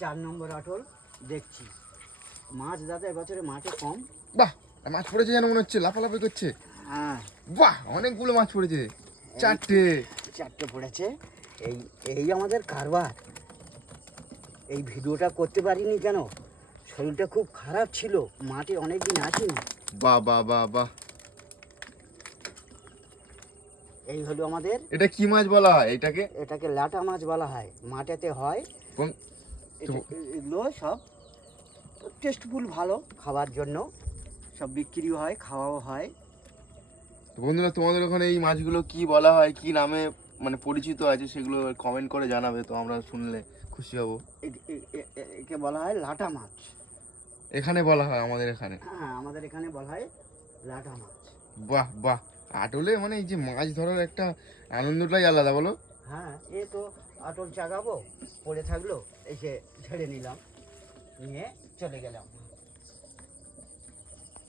4 নম্বর আটল দেখছি। মাছ দাদা এবছরে মাঠে কম। বাহ, মাছ পড়েছে যেন মনে হচ্ছে, লাফালাফি করছে। হ্যাঁ, বাহ, অনেকগুলো মাছ পড়েছে, 4টে পড়েছে। এই এই আমাদের কারবার। এই ভিডিওটা করতে পারিনি কেন, শরীরটা খুব খারাপ ছিল, মাঠে অনেক দিন আসিনি। বাহ বাহ বাহ বাহ। এই হলো আমাদের। এটা কি মাছ বলা হয় এটাকে? এটাকে লাটা মাছ বলা হয়, মাঠেতে হয়। এগুলো সব টেস্টফুল, ভালো খাবার জন্য, সব বিক্রি হয়, খাওয়াও হয়। বন্ধুরা, তোমাদের ওখানে এই মাছগুলো কি বলা হয়, কি নামে মানে পরিচিত আছে, সেগুলো কমেন্ট করে জানাবে, তো আমরা শুনলে খুশি হব। একে বলা হয় লাটা মাছ। এখানে বলা হয় আমাদের এখানে। হ্যাঁ, আমাদের এখানে বলা হয় লাটা মাছ। বাহ বাহ, আটলে মানে এই যে মাছ ধরার একটা আনন্দটাই আলাদা, বলো। হ্যাঁ, এ তো আটল চাগাবো, পড়ে থাকলো, এসে ছেড়ে নিলাম, নিয়ে চলে গেলাম।